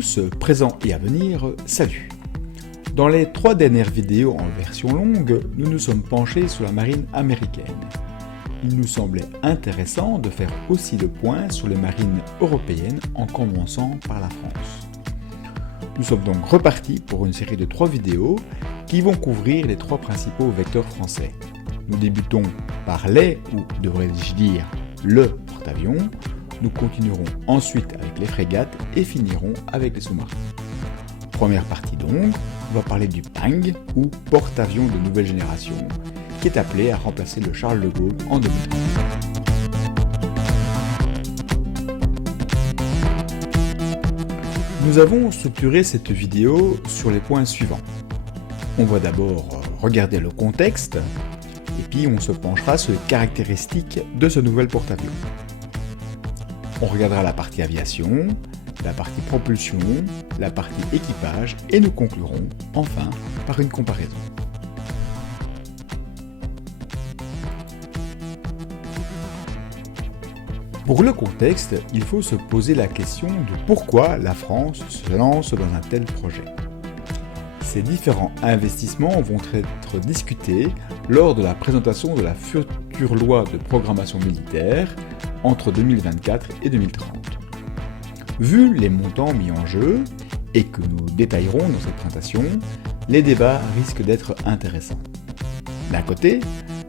tous, présents et à venir, salut. Dans les 3 dernières vidéos en version longue, nous nous sommes penchés sur la marine américaine. Il nous semblait intéressant de faire aussi le point sur les marines européennes en commençant par la France. Nous sommes donc repartis pour une série de 3 vidéos qui vont couvrir les 3 principaux vecteurs français. Nous débutons par les, ou devrais-je dire, le porte-avions. Nous continuerons ensuite avec les frégates et finirons avec les sous-marins. Première partie donc, on va parler du PANG, ou porte-avions de nouvelle génération, qui est appelé à remplacer le Charles de Gaulle en 2030. Nous avons structuré cette vidéo sur les points suivants. On va d'abord regarder le contexte, et puis on se penchera sur les caractéristiques de ce nouvel porte-avions. On regardera la partie aviation, la partie propulsion, la partie équipage, et nous conclurons enfin par une comparaison. Pour le contexte, il faut se poser la question de pourquoi la France se lance dans un tel projet. Ces différents investissements vont être discutés lors de la présentation de la future loi de programmation militaire entre 2024 et 2030. Vu les montants mis en jeu, et que nous détaillerons dans cette présentation, les débats risquent d'être intéressants. D'un côté,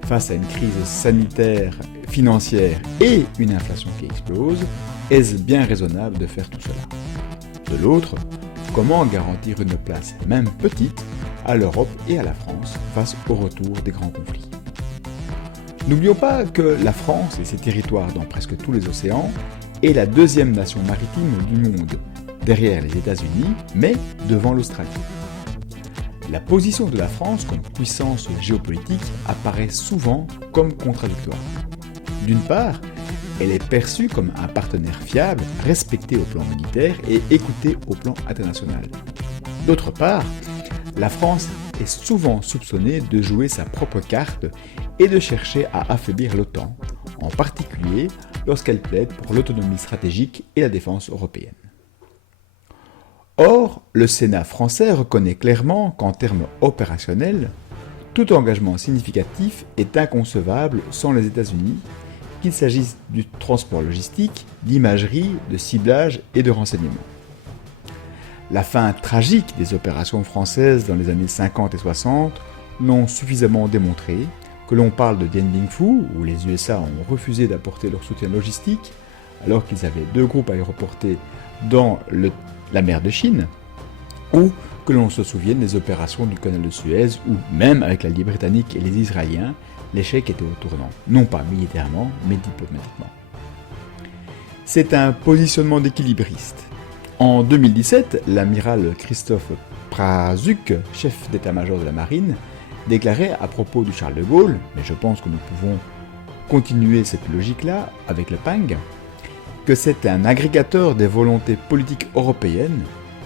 face à une crise sanitaire, financière et une inflation qui explose, est-ce bien raisonnable de faire tout cela? De l'autre, comment garantir une place, même petite, à l'Europe et à la France face au retour des grands conflits? N'oublions pas que la France et ses territoires dans presque tous les océans est la 2e nation maritime du monde, derrière les États-Unis, mais devant l'Australie. La position de la France comme puissance géopolitique apparaît souvent comme contradictoire. D'une part, elle est perçue comme un partenaire fiable, respecté au plan militaire et écouté au plan international. D'autre part, la France est souvent soupçonnée de jouer sa propre carte et de chercher à affaiblir l'OTAN, en particulier lorsqu'elle plaide pour l'autonomie stratégique et la défense européenne. Or, le Sénat français reconnaît clairement qu'en termes opérationnels, tout engagement significatif est inconcevable sans les États-Unis, qu'il s'agisse du transport logistique, d'imagerie, de ciblage et de renseignement. La fin tragique des opérations françaises dans les années 50 et 60 l'ont suffisamment démontré, que l'on parle de Dien Bien Phu, où les USA ont refusé d'apporter leur soutien logistique, alors qu'ils avaient 2 groupes aéroportés dans la mer de Chine, ou que l'on se souvienne des opérations du canal de Suez, où même avec l'allié britannique et les Israéliens, l'échec était au tournant, non pas militairement, mais diplomatiquement. C'est un positionnement d'équilibriste. En 2017, l'amiral Christophe Prazuk, chef d'état-major de la marine, déclarait à propos du Charles de Gaulle, mais je pense que nous pouvons continuer cette logique-là avec le PANG, que c'est un agrégateur des volontés politiques européennes.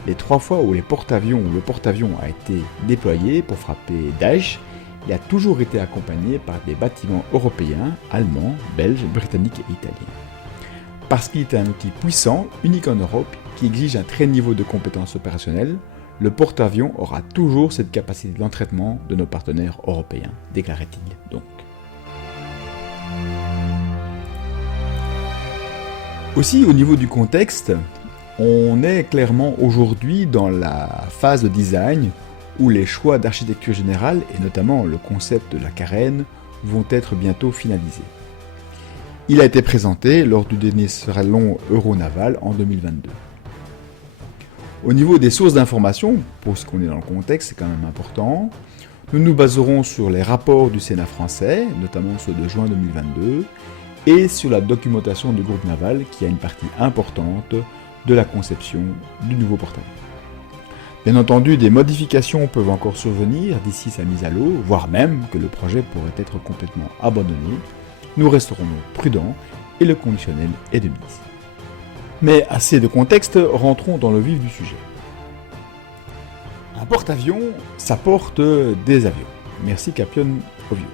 Les 3 fois où le porte-avions a été déployé pour frapper Daesh, il a toujours été accompagné par des bâtiments européens, allemands, belges, britanniques et italiens. Parce qu'il est un outil puissant, unique en Europe, qui exige un très haut niveau de compétences opérationnelles, le porte-avions aura toujours cette capacité d'entraînement de nos partenaires européens, déclarait-il donc. Aussi, au niveau du contexte, on est clairement aujourd'hui dans la phase de design où les choix d'architecture générale, et notamment le concept de la carène, vont être bientôt finalisés. Il a été présenté lors du dernier salon Euronaval en 2022. Au niveau des sources d'information, pour ce qu'on est dans le contexte, c'est quand même important, nous nous baserons sur les rapports du Sénat français, notamment ceux de juin 2022, et sur la documentation du groupe naval qui a une partie importante de la conception du nouveau porte-avions. Bien entendu, des modifications peuvent encore survenir d'ici sa mise à l'eau, voire même que le projet pourrait être complètement abandonné. Nous resterons donc prudents et le conditionnel est de mise. Mais assez de contexte, rentrons dans le vif du sujet. Un porte-avions, ça porte des avions. Merci Capion Obvious.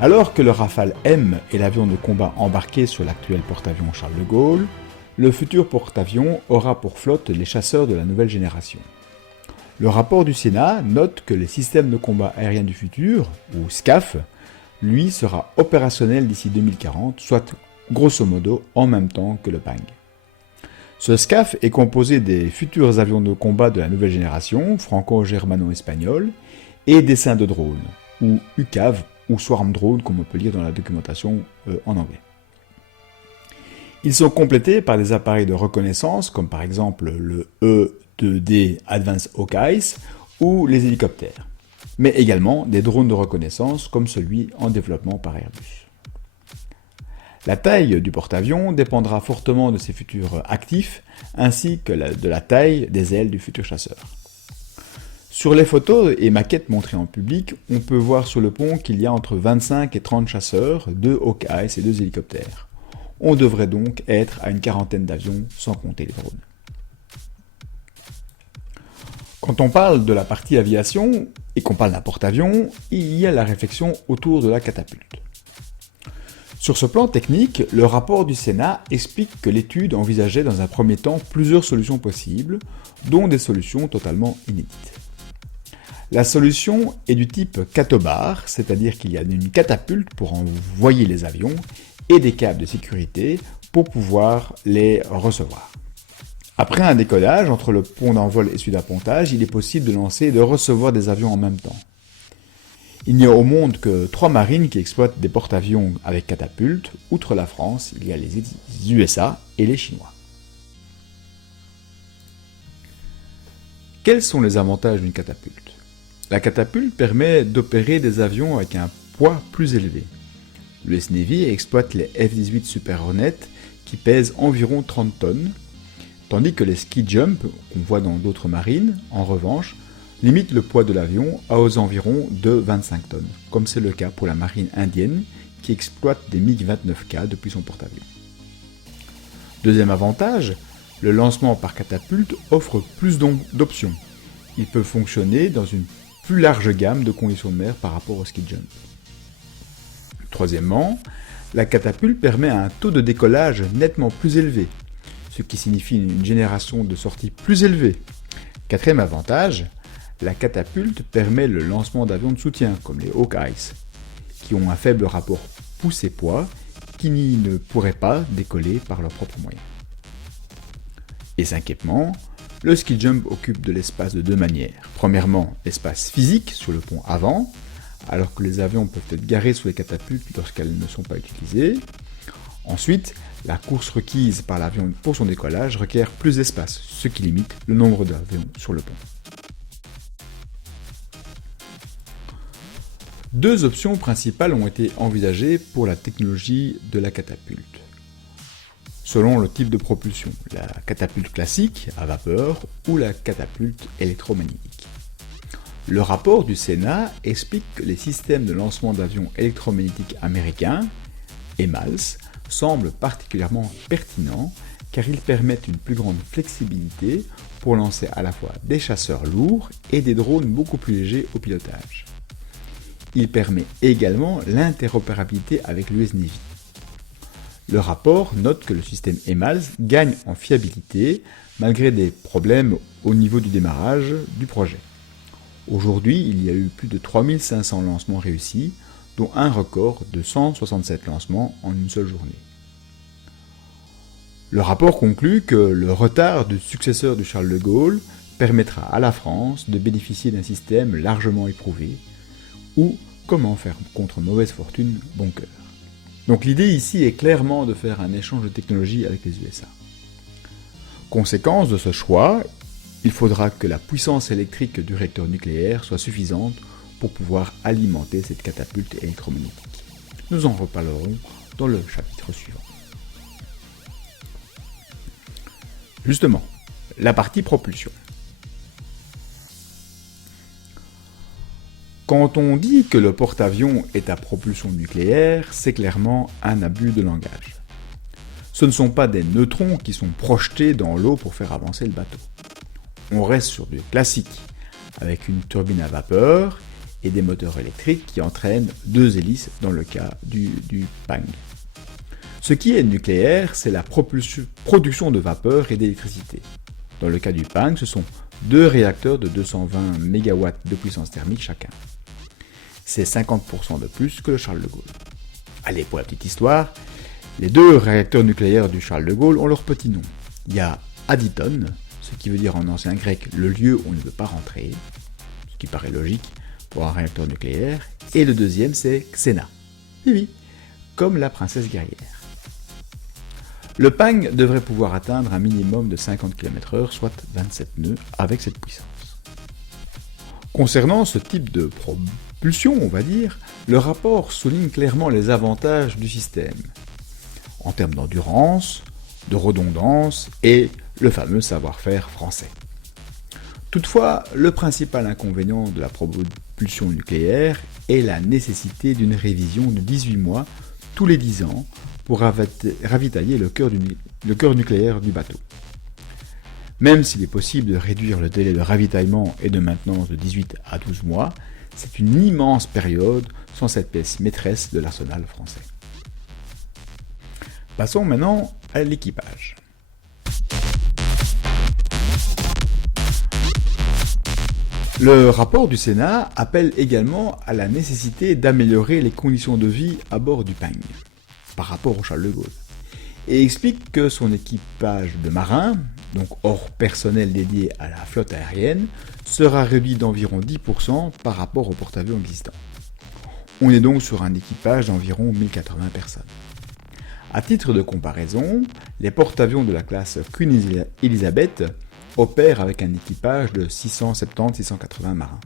Alors que le Rafale M est l'avion de combat embarqué sur l'actuel porte-avions Charles de Gaulle, le futur porte-avions aura pour flotte les chasseurs de la nouvelle génération. Le rapport du Sénat note que les systèmes de combat aérien du futur, ou SCAF, lui sera opérationnel d'ici 2040, soit grosso modo en même temps que le PANG. Ce SCAF est composé des futurs avions de combat de la nouvelle génération, franco-germano-espagnol, et d'essaims de drones, ou UCAV, ou Swarm Drone, comme on peut lire dans la documentation en anglais. Ils sont complétés par des appareils de reconnaissance, comme par exemple le E-2D Advanced Hawkeyes, ou les hélicoptères, mais également des drones de reconnaissance, comme celui en développement par Airbus. La taille du porte-avions dépendra fortement de ses futurs actifs, ainsi que de la taille des ailes du futur chasseur. Sur les photos et maquettes montrées en public, on peut voir sur le pont qu'il y a entre 25 et 30 chasseurs, 2 Hawkeyes et 2 hélicoptères. On devrait donc être à une quarantaine d'avions, sans compter les drones. Quand on parle de la partie aviation, et qu'on parle d'un porte-avions, il y a la réflexion autour de la catapulte. Sur ce plan technique, le rapport du Sénat explique que l'étude envisageait dans un premier temps plusieurs solutions possibles, dont des solutions totalement inédites. La solution est du type catobar, c'est-à-dire qu'il y a une catapulte pour envoyer les avions et des câbles de sécurité pour pouvoir les recevoir. Après un décollage entre le pont d'envol et celui d'appontage, il est possible de lancer et de recevoir des avions en même temps. Il n'y a au monde que 3 marines qui exploitent des porte-avions avec catapulte. Outre la France, il y a les USA et les Chinois. Quels sont les avantages d'une catapulte ? La catapulte permet d'opérer des avions avec un poids plus élevé. L'US Navy exploite les F-18 Super Hornet qui pèsent environ 30 tonnes, tandis que les ski jump, qu'on voit dans d'autres marines, en revanche, limitent le poids de l'avion à aux environs de 25 tonnes, comme c'est le cas pour la marine indienne qui exploite des MiG-29K depuis son porte-avions. Deuxième avantage, le lancement par catapulte offre plus d'options. Il peut fonctionner dans une plus large gamme de conditions de mer par rapport au ski jump. Troisièmement, la catapulte permet un taux de décollage nettement plus élevé, ce qui signifie une génération de sorties plus élevée. Quatrième avantage, la catapulte permet le lancement d'avions de soutien, comme les Hawkeyes, qui ont un faible rapport poussée-poids, qui ne pourraient pas décoller par leurs propres moyens. Et cinquièmement, le ski jump occupe de l'espace de deux manières. Premièrement, l'espace physique sur le pont avant, alors que les avions peuvent être garés sous les catapultes lorsqu'elles ne sont pas utilisées. Ensuite, la course requise par l'avion pour son décollage requiert plus d'espace, ce qui limite le nombre d'avions sur le pont. Deux options principales ont été envisagées pour la technologie de la catapulte, selon le type de propulsion, la catapulte classique à vapeur ou la catapulte électromagnétique. Le rapport du Sénat explique que les systèmes de lancement d'avions électromagnétiques américains, EMALS, semblent particulièrement pertinents car ils permettent une plus grande flexibilité pour lancer à la fois des chasseurs lourds et des drones beaucoup plus légers au pilotage. Il permet également l'interopérabilité avec l'US Navy. Le rapport note que le système EMALS gagne en fiabilité malgré des problèmes au niveau du démarrage du projet. Aujourd'hui, il y a eu plus de 3500 lancements réussis, dont un record de 167 lancements en une seule journée. Le rapport conclut que le retard du successeur du Charles de Gaulle permettra à la France de bénéficier d'un système largement éprouvé, ou comment faire contre mauvaise fortune bon cœur. Donc l'idée ici est clairement de faire un échange de technologies avec les USA. Conséquence de ce choix, il faudra que la puissance électrique du réacteur nucléaire soit suffisante pour pouvoir alimenter cette catapulte électromagnétique. Nous en reparlerons dans le chapitre suivant. Justement, la partie propulsion. Quand on dit que le porte-avions est à propulsion nucléaire, c'est clairement un abus de langage. Ce ne sont pas des neutrons qui sont projetés dans l'eau pour faire avancer le bateau. On reste sur du classique, avec une turbine à vapeur et des moteurs électriques qui entraînent deux hélices dans le cas du PANG. Ce qui est nucléaire, c'est la production de vapeur et d'électricité. Dans le cas du Pang, ce sont 2 réacteurs de 220 MW de puissance thermique chacun. C'est 50% de plus que le Charles de Gaulle. Allez, pour la petite histoire, les 2 réacteurs nucléaires du Charles de Gaulle ont leur petit nom. Il y a Aditon, ce qui veut dire en ancien grec le lieu où on ne veut pas rentrer, ce qui paraît logique pour un réacteur nucléaire, et le deuxième c'est Xena. Oui, comme la princesse guerrière. Le Pang devrait pouvoir atteindre un minimum de 50 km/h, soit 27 nœuds, avec cette puissance. Concernant ce type de propulsion, on va dire, le rapport souligne clairement les avantages du système, en termes d'endurance, de redondance et le fameux savoir-faire français. Toutefois, le principal inconvénient de la propulsion nucléaire est la nécessité d'une révision de 18 mois tous les 10 ans pour ravitailler le cœur nucléaire du bateau. Même s'il est possible de réduire le délai de ravitaillement et de maintenance de 18 à 12 mois, c'est une immense période sans cette pièce maîtresse de l'arsenal français. Passons maintenant à l'équipage. Le rapport du Sénat appelle également à la nécessité d'améliorer les conditions de vie à bord du Pang, par rapport au Charles de Gaulle, et explique que son équipage de marins, donc hors personnel dédié à la flotte aérienne, sera réduit d'environ 10% par rapport au porte-avions existant. On est donc sur un équipage d'environ 1080 personnes. À titre de comparaison, les porte-avions de la classe Queen Elizabeth opèrent avec un équipage de 670-680 marins.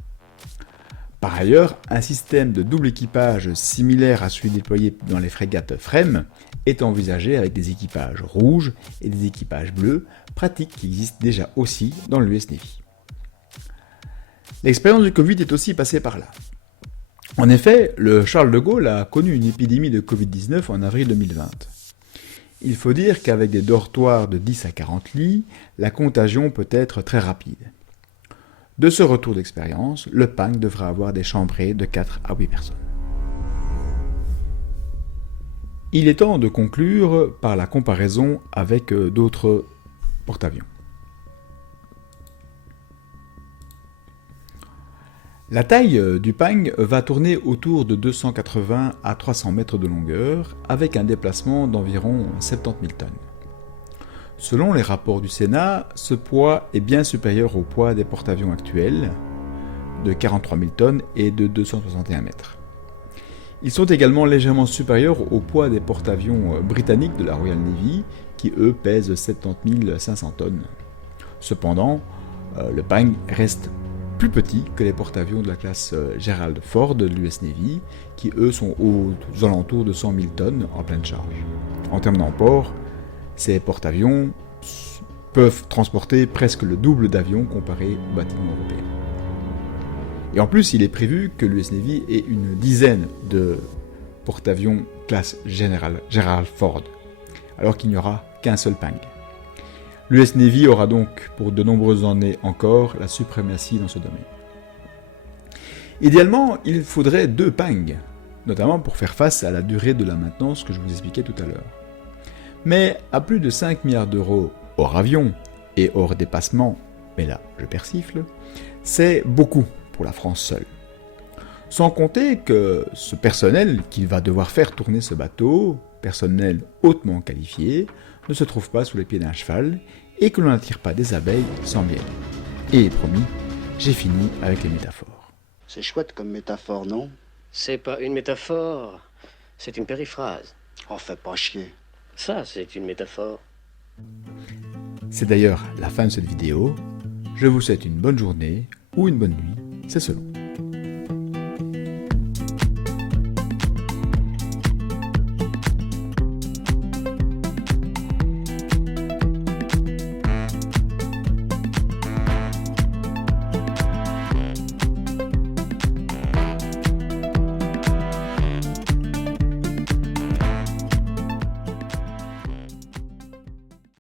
Par ailleurs, un système de double équipage similaire à celui déployé dans les frégates FREMM est envisagé avec des équipages rouges et des équipages bleus, pratiques qui existent déjà aussi dans l'US Navy. L'expérience du Covid est aussi passée par là. En effet, le Charles de Gaulle a connu une épidémie de Covid-19 en avril 2020. Il faut dire qu'avec des dortoirs de 10 à 40 lits, la contagion peut être très rapide. De ce retour d'expérience, le Pang devra avoir des chambrées de 4 à 8 personnes. Il est temps de conclure par la comparaison avec d'autres porte-avions. La taille du Pang va tourner autour de 280 à 300 mètres de longueur, avec un déplacement d'environ 70 000 tonnes. Selon les rapports du Sénat, ce poids est bien supérieur au poids des porte-avions actuels, de 43 000 tonnes et de 261 mètres. Ils sont également légèrement supérieurs au poids des porte-avions britanniques de la Royal Navy, qui eux pèsent 70 500 tonnes. Cependant, le Pang reste plus petit que les porte-avions de la classe Gerald Ford de l'US Navy, qui eux sont aux alentours de 100 000 tonnes en pleine charge. En termes d'emport, ces porte-avions peuvent transporter presque le double d'avions comparé aux bâtiments européens. Et en plus, il est prévu que l'US Navy ait une dizaine de porte-avions classe Gerald Ford, alors qu'il n'y aura qu'un seul Pang. L'US Navy aura donc pour de nombreuses années encore la suprématie dans ce domaine. Idéalement, il faudrait 2 Pang, notamment pour faire face à la durée de la maintenance que je vous expliquais tout à l'heure. Mais à plus de 5 milliards d'euros hors avion et hors dépassement, mais là je persifle, c'est beaucoup pour la France seule. Sans compter que ce personnel qui va devoir faire tourner ce bateau, personnel hautement qualifié, ne se trouve pas sous les pieds d'un cheval et que l'on n'attire pas des abeilles sans miel. Et promis, j'ai fini avec les métaphores. C'est chouette comme métaphore, non? C'est pas une métaphore, c'est une périphrase. Oh, fais pas chier. Ça, c'est une métaphore. C'est d'ailleurs la fin de cette vidéo. Je vous souhaite une bonne journée ou une bonne nuit, c'est selon.